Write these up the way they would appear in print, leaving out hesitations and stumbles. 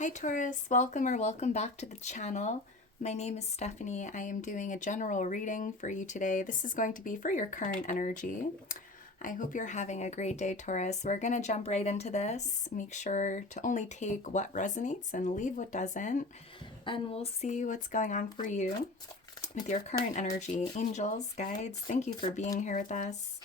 Hi Taurus, welcome or welcome back to the channel. My name is Stephanie. I am doing a general reading for you today. This is going to be for your current energy. I hope you're having a great day, Taurus. We're going to jump right into this. Make sure to only take what resonates and leave what doesn't. And we'll see what's going on for you with your current energy. Angels, guides, thank you for being here with us.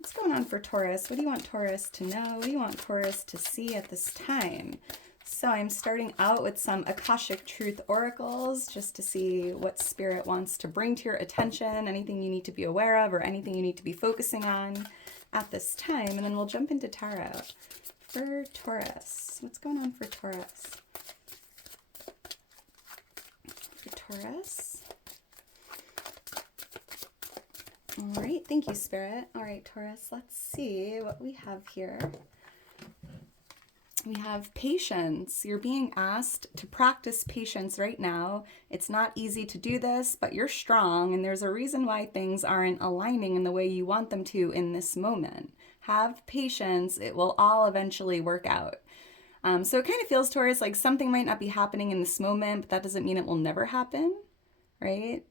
What's going on for Taurus? What do you want Taurus to know? What do you want Taurus to see at this time? So I'm starting out with some Akashic Truth oracles just to see what Spirit wants to bring to your attention, anything you need to be aware of or anything you need to be focusing on at this time. And then we'll jump into tarot for Taurus. What's going on for Taurus? For Taurus. All right, thank you, Spirit. All right, Taurus, let's see what we have here. We have patience. You're being asked to practice patience right now. It's not easy to do this, but you're strong, and there's a reason why things aren't aligning in the way you want them to in this moment. Have patience. It will all eventually work out. So it kind of feels, Taurus, like something might not be happening in this moment, but that doesn't mean it will never happen, right?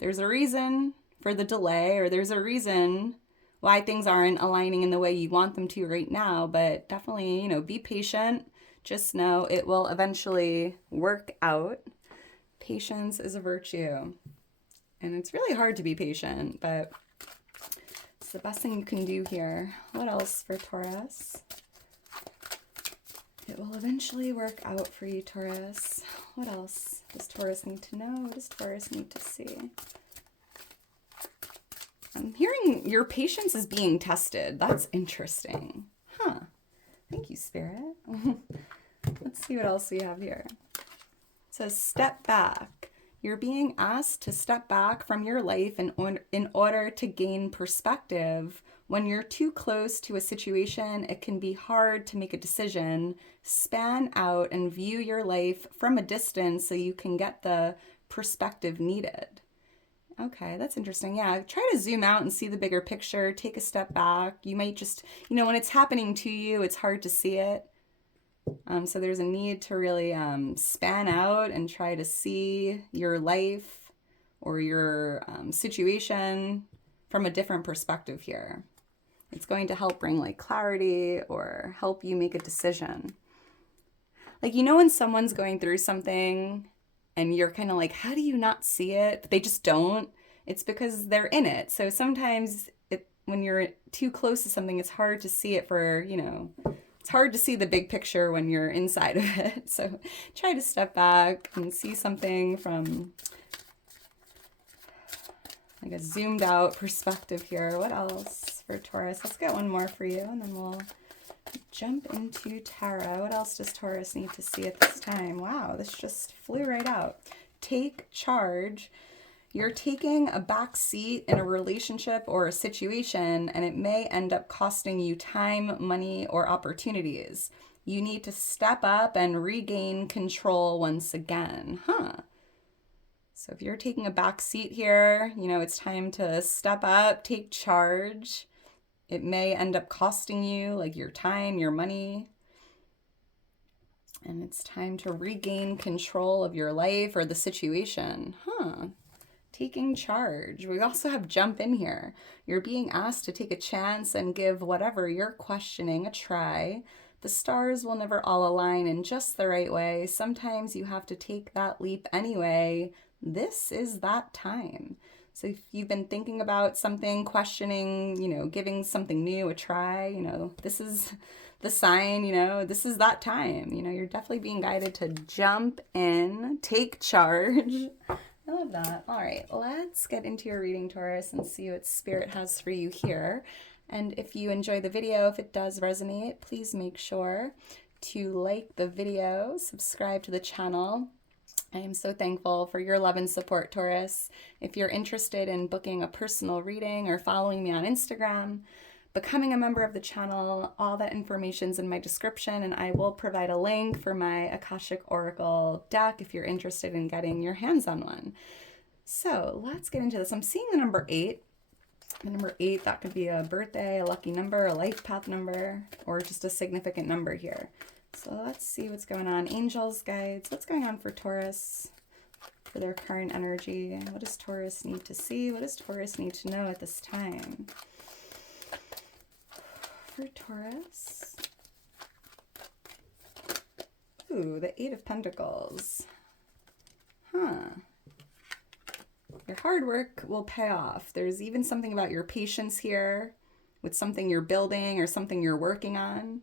There's a reason for the delay, or there's a reason why things aren't aligning in the way you want them to right now, but definitely, be patient. Just know it will eventually work out. Patience is a virtue. And it's really hard to be patient, but it's the best thing you can do here. What else for Taurus? It will eventually work out for you, Taurus. What else does Taurus need to know? What does Taurus need to see? I'm hearing your patience is being tested. That's interesting. Huh. Thank you, Spirit. Let's see what else we have here. It says, step back. You're being asked to step back from your life in order to gain perspective. When you're too close to a situation, it can be hard to make a decision. Span out and view your life from a distance so you can get the perspective needed. Okay, that's interesting. Yeah, try to zoom out and see the bigger picture. Take a step back. You might just, when it's happening to you, it's hard to see it. So there's a need to really span out and try to see your life or your situation from a different perspective here. It's going to help bring clarity or help you make a decision. When someone's going through something and you're kind of like, how do you not see it? But they just don't. It's because they're in it. So sometimes when you're too close to something, it's hard to see it it's hard to see the big picture when you're inside of it. So try to step back and see something from a zoomed out perspective here. What else for Taurus? Let's get one more for you and then we'll jump into tarot. What else does Taurus need to see at this time? Wow, this just flew right out. Take charge. You're taking a back seat in a relationship or a situation, and it may end up costing you time, money, or opportunities. You need to step up and regain control once again. So if you're taking a back seat here, it's time to step up, take charge. It may end up costing you your time, your money. And it's time to regain control of your life or the situation. Taking charge. We also have jump in here. You're being asked to take a chance and give whatever you're questioning a try. The stars will never all align in just the right way. Sometimes you have to take that leap anyway. This is that time. So if you've been thinking about something, questioning, giving something new a try, this is the sign, this is that time. You're definitely being guided to jump in, take charge. I love that. All right, let's get into your reading, Taurus, and see what Spirit has for you here. And if you enjoy the video, if it does resonate, please make sure to like the video, subscribe to the channel. I am so thankful for your love and support, Taurus. If you're interested in booking a personal reading or following me on Instagram, becoming a member of the channel, all that information's in my description, and I will provide a link for my Akashic Oracle deck if you're interested in getting your hands on one. So let's get into this. I'm seeing the number 8. The number 8, that could be a birthday, a lucky number, a life path number, or just a significant number here. So let's see what's going on. Angels, guides, what's going on for Taurus for their current energy? What does Taurus need to see? What does Taurus need to know at this time? For Taurus. Ooh, the Eight of Pentacles. Huh. Your hard work will pay off. There's even something about your patience here with something you're building or something you're working on.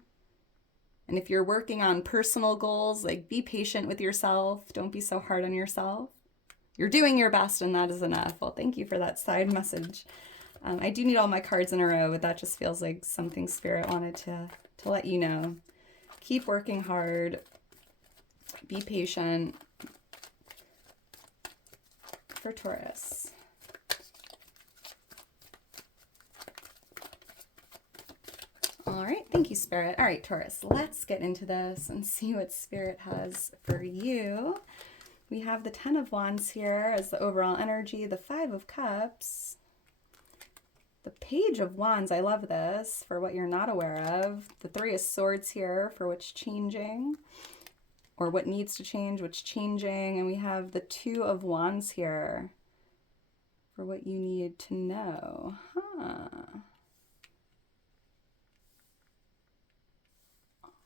And if you're working on personal goals, like be patient with yourself. Don't be so hard on yourself. You're doing your best and that is enough. Well, thank you for that side message. I do need all my cards in a row, but that just feels like something Spirit wanted to let you know. Keep working hard. Be patient. For Taurus. All right, thank you, Spirit. All right, Taurus, let's get into this and see what Spirit has for you. We have the Ten of Wands here as the overall energy, the Five of Cups, the Page of Wands, I love this, for what you're not aware of, the Three of Swords here for what's changing, or what needs to change, what's changing, and we have the Two of Wands here for what you need to know.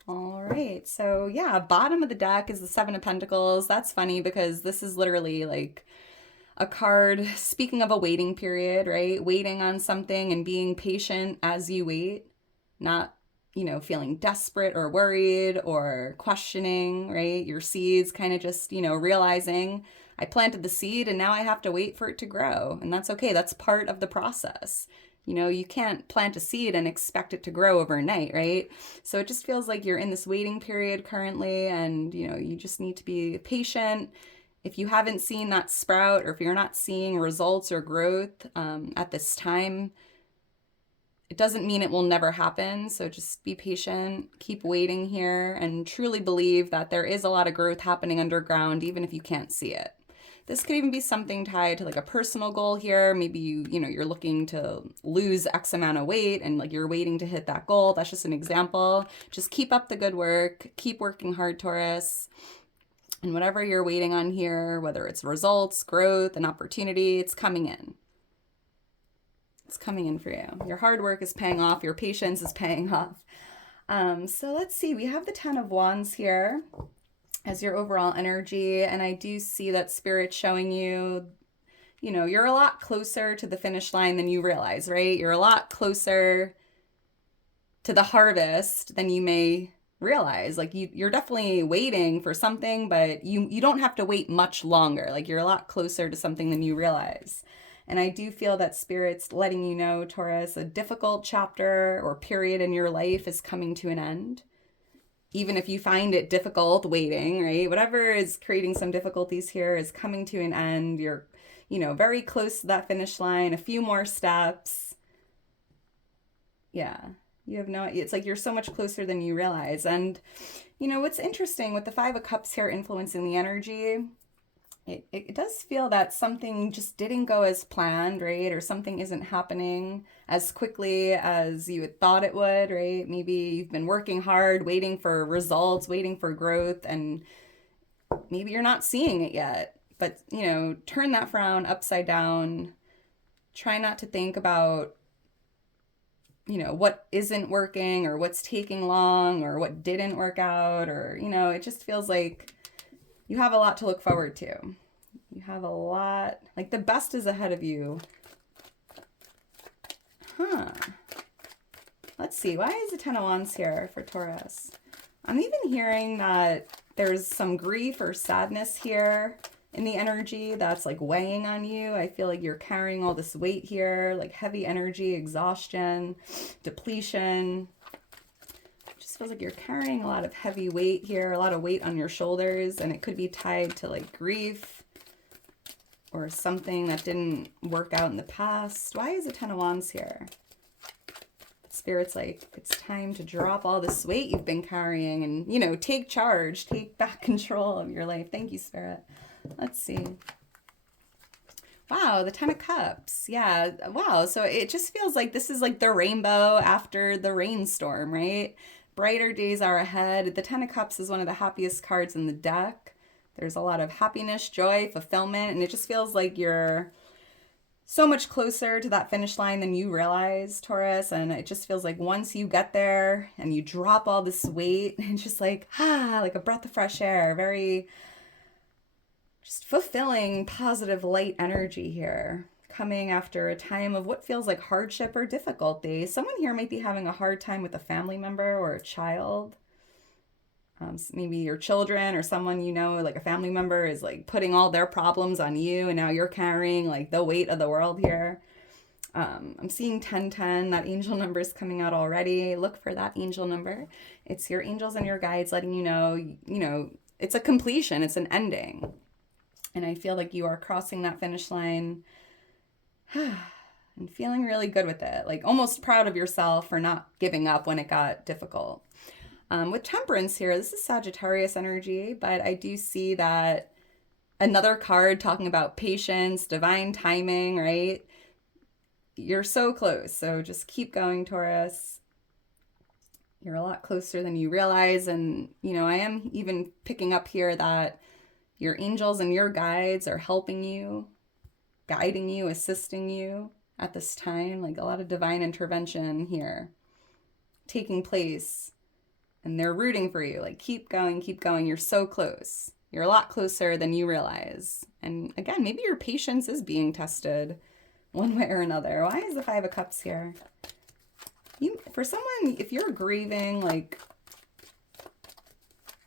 All right, so yeah, bottom of the deck is the Seven of Pentacles. That's funny because this is literally like a card speaking of a waiting period, right? Waiting on something and being patient as you wait, not, you know, feeling desperate or worried or questioning, right? Your seeds kind of just, you know, realizing I planted the seed and now I have to wait for it to grow. And that's okay. That's part of the process. You know, you can't plant a seed and expect it to grow overnight, right? So it just feels like you're in this waiting period currently and, you know, you just need to be patient. If you haven't seen that sprout or if you're not seeing results or growth at this time, it doesn't mean it will never happen. So just be patient, keep waiting here, and truly believe that there is a lot of growth happening underground, even if you can't see it. This could even be something tied to like a personal goal here. Maybe you're looking to lose X amount of weight and like you're waiting to hit that goal. That's just an example. Just keep up the good work. Keep working hard, Taurus. And whatever you're waiting on here, whether it's results, growth, an opportunity, it's coming in. It's coming in for you. Your hard work is paying off. Your patience is paying off. So let's see. We have the Ten of Wands here as your overall energy. And I do see that Spirit showing you, you know, you're a lot closer to the finish line than you realize, right? You're a lot closer to the harvest than you may realize. Like you're definitely waiting for something, but you don't have to wait much longer. Like you're a lot closer to something than you realize. And I do feel that Spirit's letting you know, Taurus, a difficult chapter or period in your life is coming to an end. Even if you find it difficult waiting, right? Whatever is creating some difficulties here is coming to an end. You're, you know, very close to that finish line, a few more steps. Yeah, you have no, it's like you're so much closer than you realize. And, you know, what's interesting with the Five of Cups here influencing the energy, it does feel that something just didn't go as planned, right? Or something isn't happening as quickly as you had thought it would, right? Maybe you've been working hard, waiting for results, waiting for growth, and maybe you're not seeing it yet. But, you know, turn that frown upside down. Try not to think about, you know, what isn't working or what's taking long or what didn't work out, or, you know, it just feels like you have a lot to look forward to. You have a lot, like the best is ahead of you. Let's see, why is the Ten of Wands here for Taurus? I'm even hearing that there's some grief or sadness here in the energy that's like weighing on you. I feel like you're carrying all this weight here, like heavy energy, exhaustion, depletion. Just feels like you're carrying a lot of heavy weight here, a lot of weight on your shoulders, and it could be tied to like grief or something that didn't work out in the past. Why is the Ten of Wands here? Spirit's like, it's time to drop all this weight you've been carrying and, you know, take charge, take back control of your life. Thank you, Spirit. Let's see. Wow, the Ten of Cups. Yeah, wow. So it just feels like this is like the rainbow after the rainstorm, right? brighter days are ahead. The Ten of Cups is one of the happiest cards in the deck. There's a lot of happiness, joy, fulfillment, and it just feels like you're so much closer to that finish line than you realize, Taurus. And it just feels like once you get there and you drop all this weight, it's just like, like a breath of fresh air. Very just fulfilling, positive, light energy here. Coming after a time of what feels like hardship or difficulty. Someone here might be having a hard time with a family member or a child. Maybe your children or someone you know, like a family member, is like putting all their problems on you, and now you're carrying like the weight of the world here. I'm seeing 1010. That angel number is coming out already. Look for that angel number. It's your angels and your guides letting you know, it's a completion, it's an ending. And I feel like you are crossing that finish line and feeling really good with it, like almost proud of yourself for not giving up when it got difficult. With Temperance here, this is Sagittarius energy, but I do see that another card talking about patience, divine timing, right? You're so close, so just keep going, Taurus. You're a lot closer than you realize, and I am even picking up here that your angels and your guides are helping you, guiding you, assisting you at this time. Like a lot of divine intervention here taking place, and they're rooting for you. Like, keep going, keep going. You're so close. You're a lot closer than you realize. And again, maybe your patience is being tested one way or another. Why is the Five of Cups here? For someone, if you're grieving like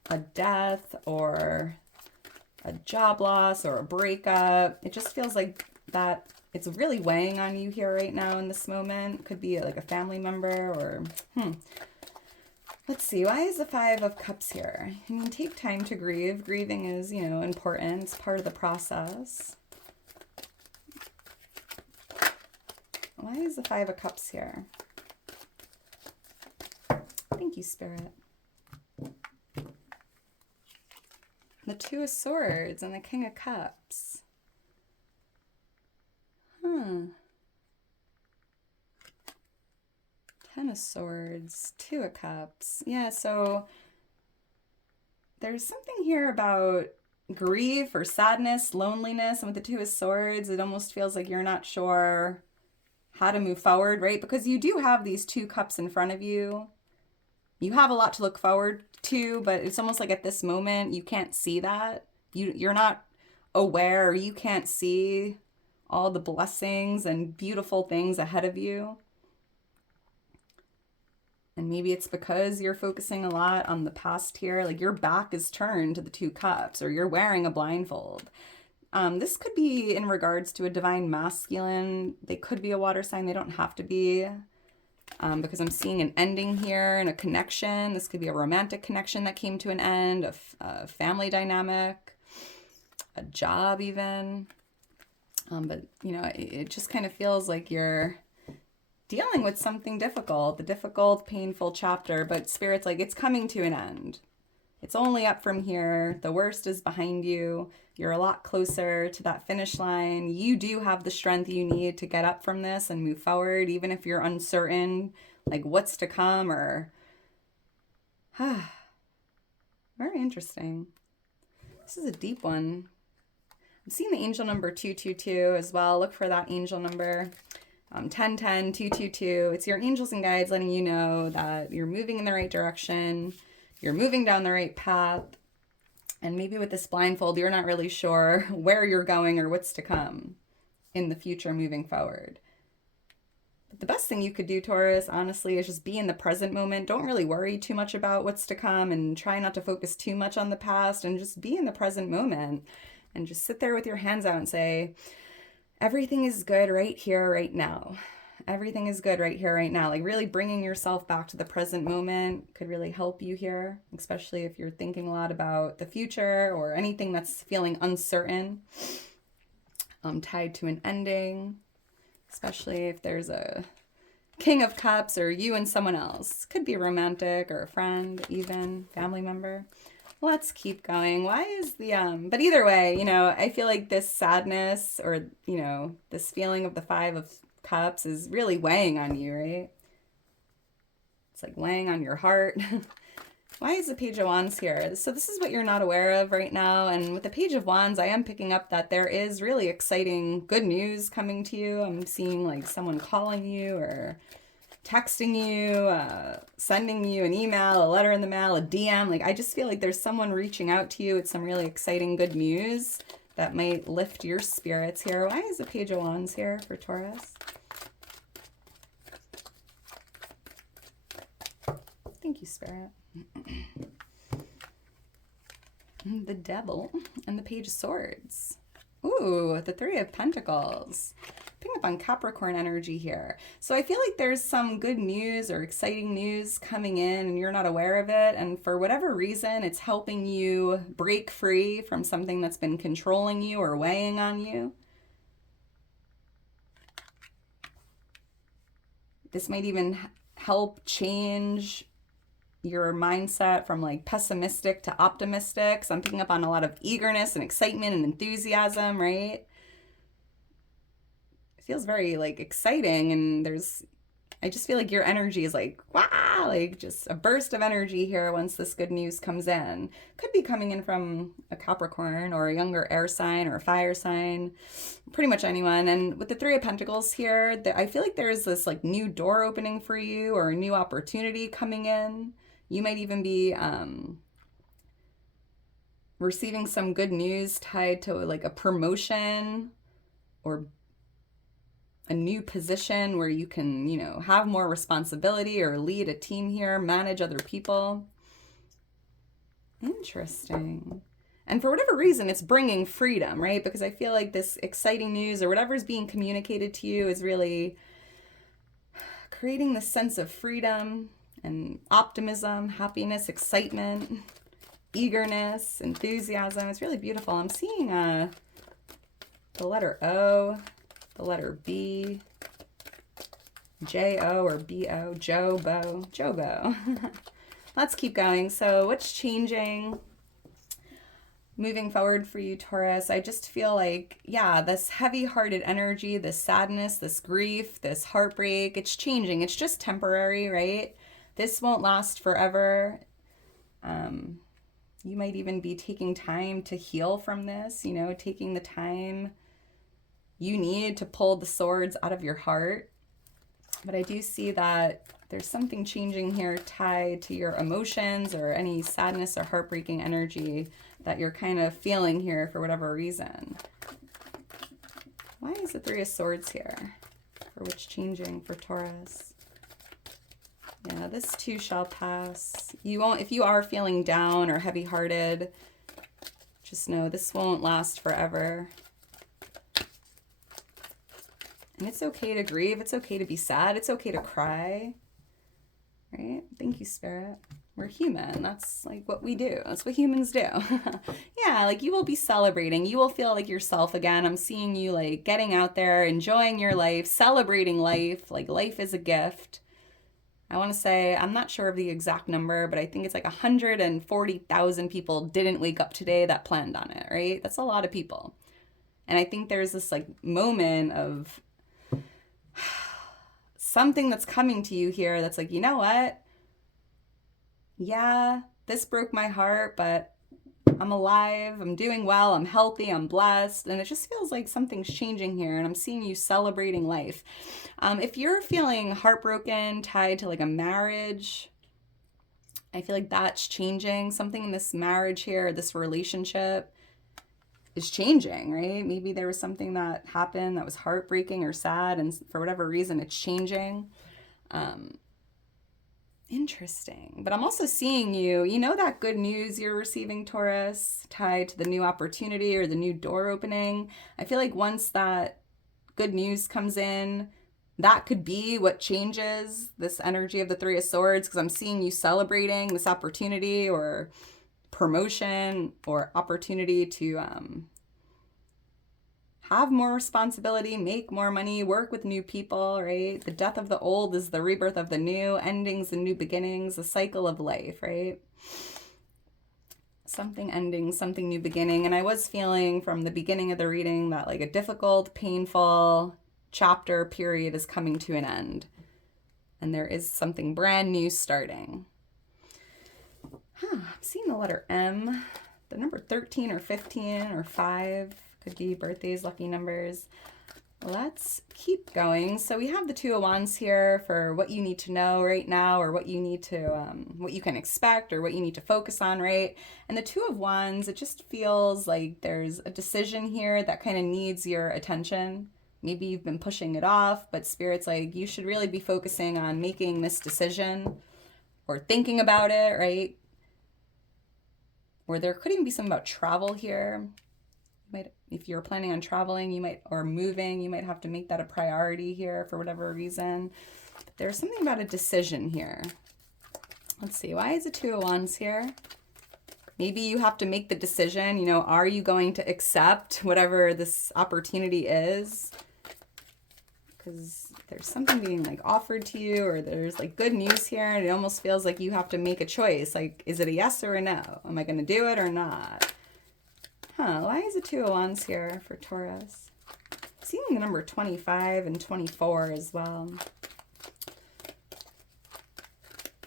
a death or a job loss or a breakup, it just feels like that it's really weighing on you here right now in this moment. Could be like a family member or let's see, why is the Five of Cups here? I mean, take time to grieve. Grieving is, important. It's part of the process. Why is the Five of Cups here? Thank you, Spirit. The Two of Swords and the King of Cups. Ten of Swords, Two of Cups. Yeah, so there's something here about grief or sadness, loneliness, and with the Two of Swords, it almost feels like you're not sure how to move forward, right? Because you do have these two cups in front of you. You have a lot to look forward to, but it's almost like at this moment, you can't see that. You're not aware, or you can't see all the blessings and beautiful things ahead of you. And maybe it's because you're focusing a lot on the past here, like your back is turned to the Two Cups, or you're wearing a blindfold. This could be in regards to a divine masculine. They could be a water sign. They don't have to be, because I'm seeing an ending here and a connection. This could be a romantic connection that came to an end, a family dynamic, a job even. But, it just kind of feels like you're dealing with something difficult, the difficult, painful chapter, but Spirit's like, it's coming to an end. It's only up from here. The worst is behind you. You're a lot closer to that finish line. You do have the strength you need to get up from this and move forward, even if you're uncertain, like what's to come or... Very interesting. This is a deep one. I'm seeing the angel number 222 as well. Look for that angel number. 1010, 222. It's your angels and guides letting you know that you're moving in the right direction. You're moving down the right path. And maybe with this blindfold, you're not really sure where you're going or what's to come in the future moving forward. But the best thing you could do, Taurus, honestly, is just be in the present moment. Don't really worry too much about what's to come and try not to focus too much on the past, and just be in the present moment and just sit there with your hands out and say, everything is good right here, right now. Everything is good right here, right now. Like really bringing yourself back to the present moment could really help you here, especially if you're thinking a lot about the future or anything that's feeling uncertain, tied to an ending, especially if there's a King of Cups or you and someone else. Could be romantic or a friend, even family member. Let's keep going. Why is the, but either way, I feel like this sadness or, this feeling of the Five of Cups is really weighing on you, right? It's like weighing on your heart. Why is the Page of Wands here? So this is what you're not aware of right now. And with the Page of Wands, I am picking up that there is really exciting good news coming to you. I'm seeing like someone calling you or texting you, sending you an email, a letter in the mail, a DM. Like I just feel like there's someone reaching out to you with some really exciting good news that might lift your spirits here. Why is the Page of Wands here for Taurus? Thank you, Spirit. The Devil and the Page of Swords. Ooh, the Three of Pentacles. Picking up on Capricorn energy here. So I feel like there's some good news or exciting news coming in and you're not aware of it. And for whatever reason, it's helping you break free from something that's been controlling you or weighing on you. This might even help change your mindset from like pessimistic to optimistic. So I'm picking up on a lot of eagerness and excitement and enthusiasm, right? It feels very like exciting, and I just feel like your energy is like, wow, like just a burst of energy here once this good news comes in. Could be coming in from a Capricorn or a younger air sign or a fire sign, pretty much anyone. And with the Three of Pentacles here, I feel like there's this like new door opening for you or a new opportunity coming in. You might even be receiving some good news tied to like a promotion or a new position where you can, you know, have more responsibility or lead a team here, manage other people. Interesting. And for whatever reason, it's bringing freedom, right? Because I feel like this exciting news or whatever's being communicated to you is really creating this sense of freedom and optimism, happiness, excitement, eagerness, enthusiasm. It's really beautiful. I'm seeing the letter O, the letter B, J-O or B-O, Jobo. Let's keep going. So what's changing moving forward for you, Taurus? I just feel like, yeah, this heavy-hearted energy, this sadness, this grief, this heartbreak, it's changing. It's just temporary, right? This won't last forever. You might even be taking time to heal from this, you know, taking the time you need to pull the swords out of your heart. But I do see that there's something changing here tied to your emotions or any sadness or heartbreaking energy that you're kind of feeling here for whatever reason. Why is the Three of Swords here? For what's changing for Taurus? Yeah, this too shall pass. You won't, if you are feeling down or heavy-hearted, just know this won't last forever. And it's okay to grieve. It's okay to be sad. It's okay to cry. Right? Thank you, Spirit. We're human. That's like what we do. That's what humans do. Yeah, like you will be celebrating. You will feel like yourself again. I'm seeing you like getting out there, enjoying your life, celebrating life. Like life is a gift. I want to say, I'm not sure of the exact number, but I think it's like 140,000 people didn't wake up today that planned on it, right? That's a lot of people. And I think there's this like moment of something that's coming to you here that's like, you know what? Yeah, this broke my heart, but I'm alive, I'm doing well, I'm healthy, I'm blessed, and it just feels like something's changing here, and I'm seeing you celebrating life. If you're feeling heartbroken, tied to like a marriage, I feel like that's changing. Something in this marriage here, this relationship is changing, right? Maybe there was something that happened that was heartbreaking or sad, and for whatever reason, it's changing. Interesting. But I'm also seeing you know that good news you're receiving, Taurus, tied to the new opportunity or the new door opening. I feel like once that good news comes in, that could be what changes this energy of the Three of Swords, because I'm seeing you celebrating this opportunity or promotion or opportunity to have more responsibility, make more money, work with new people, right? The death of the old is the rebirth of the new, endings and new beginnings, the cycle of life, right? Something ending, something new beginning. And I was feeling from the beginning of the reading that like a difficult, painful chapter period is coming to an end. and there is something brand new starting. I'm seeing the letter M. The number 13 or 15 or 5 could be birthdays, lucky numbers. Let's keep going. So we have the Two of Wands here for what you need to know right now, or what you need to, what you can expect, or what you need to focus on, right? And the Two of Wands, it just feels like there's a decision here that kind of needs your attention. Maybe you've been pushing it off, but Spirit's like, you should really be focusing on making this decision or thinking about it, right? Or there could even be something about travel here. If you're planning on traveling, or moving, you might have to make that a priority here for whatever reason. But there's something about a decision here. Let's see, why is the Two of Wands here? Maybe you have to make the decision, are you going to accept whatever this opportunity is? Because there's something being like offered to you, or there's like good news here, and it almost feels like you have to make a choice. Like, is it a yes or a no? Am I going to do it or not? Why is the Two of Wands here for Taurus? Seeing the number 25 and 24 as well.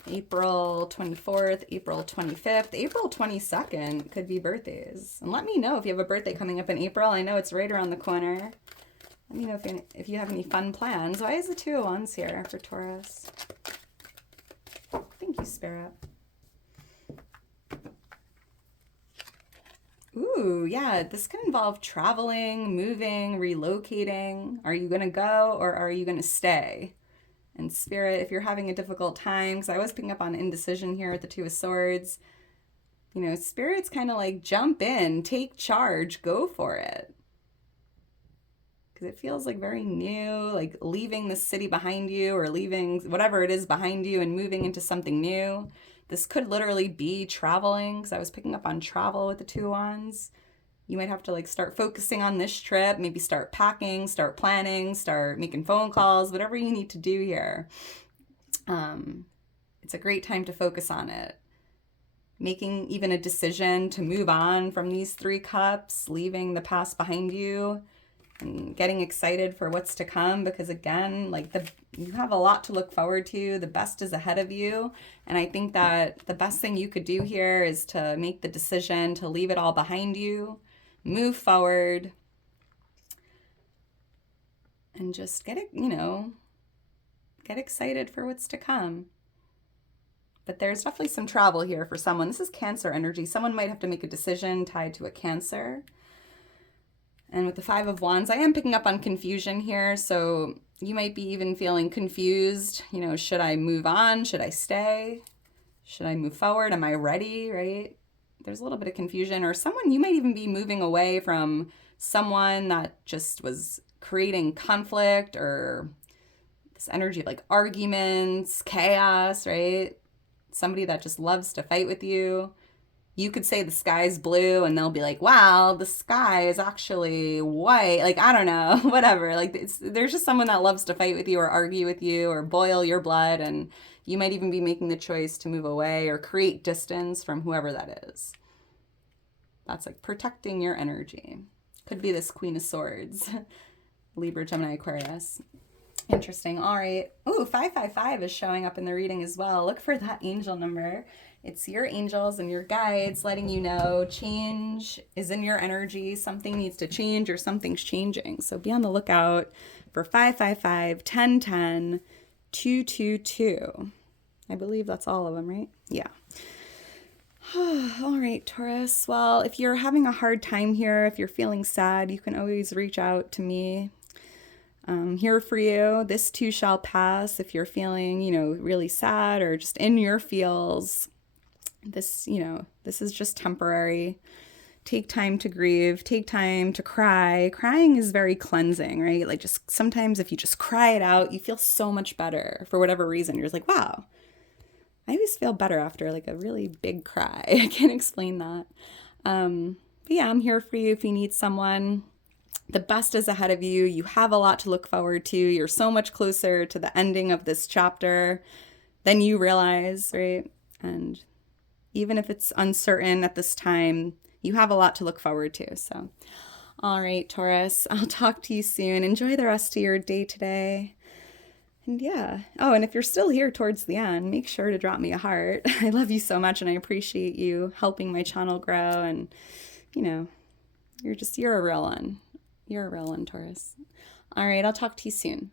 April 24th, April 25th, April 22nd could be birthdays. And let me know if you have a birthday coming up in April. I know it's right around the corner. Let me know if you have any fun plans. Why is the Two of Wands here for Taurus? Thank you, Spirit. Ooh, yeah, this can involve traveling, moving, relocating. Are you going to go or are you going to stay? And Spirit, if you're having a difficult time, because I was picking up on indecision here with the Two of Swords, Spirit's kind of like, jump in, take charge, go for it. Because it feels like very new, like leaving the city behind you, or leaving whatever it is behind you and moving into something new. This could literally be traveling, because I was picking up on travel with the Two of Wands. You might have to like start focusing on this trip, maybe start packing, start planning, start making phone calls, whatever you need to do here. It's a great time to focus on it. Making even a decision to move on from these 3 cups, leaving the past behind you, and getting excited for what's to come, because again, like you have a lot to look forward to. The best is ahead of you. And I think that the best thing you could do here is to make the decision to leave it all behind you, move forward, and just get excited for what's to come. But there's definitely some travel here for someone. This is Cancer energy. Someone might have to make a decision tied to a Cancer. And with the Five of Wands, I am picking up on confusion here. So you might be even feeling confused. Should I move on? Should I stay? Should I move forward? Am I ready? Right? There's a little bit of confusion. Or you might even be moving away from someone that just was creating conflict, or this energy of like arguments, chaos, right? Somebody that just loves to fight with you. You could say the sky's blue and they'll be like, wow, the sky is actually white. Like, I don't know, whatever. Like, there's just someone that loves to fight with you or argue with you or boil your blood. And you might even be making the choice to move away or create distance from whoever that is. That's like protecting your energy. Could be this Queen of Swords. Libra, Gemini, Aquarius. Interesting. All right. Ooh, 555 is showing up in the reading as well. Look for that angel number. It's your angels and your guides letting you know change is in your energy. Something needs to change or something's changing. So be on the lookout for 555, 1010, 222. I believe that's all of them, right? Yeah. All right, Taurus. Well, if you're having a hard time here, if you're feeling sad, you can always reach out to me. I'm here for you. This too shall pass. If you're feeling, really sad or just in your feels, this is just temporary. Take time to grieve. Take time to cry. Crying is very cleansing, right? Like, just sometimes if you just cry it out, you feel so much better for whatever reason. You're just like, wow, I always feel better after like a really big cry. I can't explain that. But yeah, I'm here for you if you need someone. The best is ahead of you. You have a lot to look forward to. You're so much closer to the ending of this chapter than you realize, right? And even if it's uncertain at this time, you have a lot to look forward to. So, all right, Taurus, I'll talk to you soon. Enjoy the rest of your day today. And yeah. Oh, and if you're still here towards the end, make sure to drop me a heart. I love you so much and I appreciate you helping my channel grow. And, you know, you're a real one. You're a real one, Taurus. All right, I'll talk to you soon.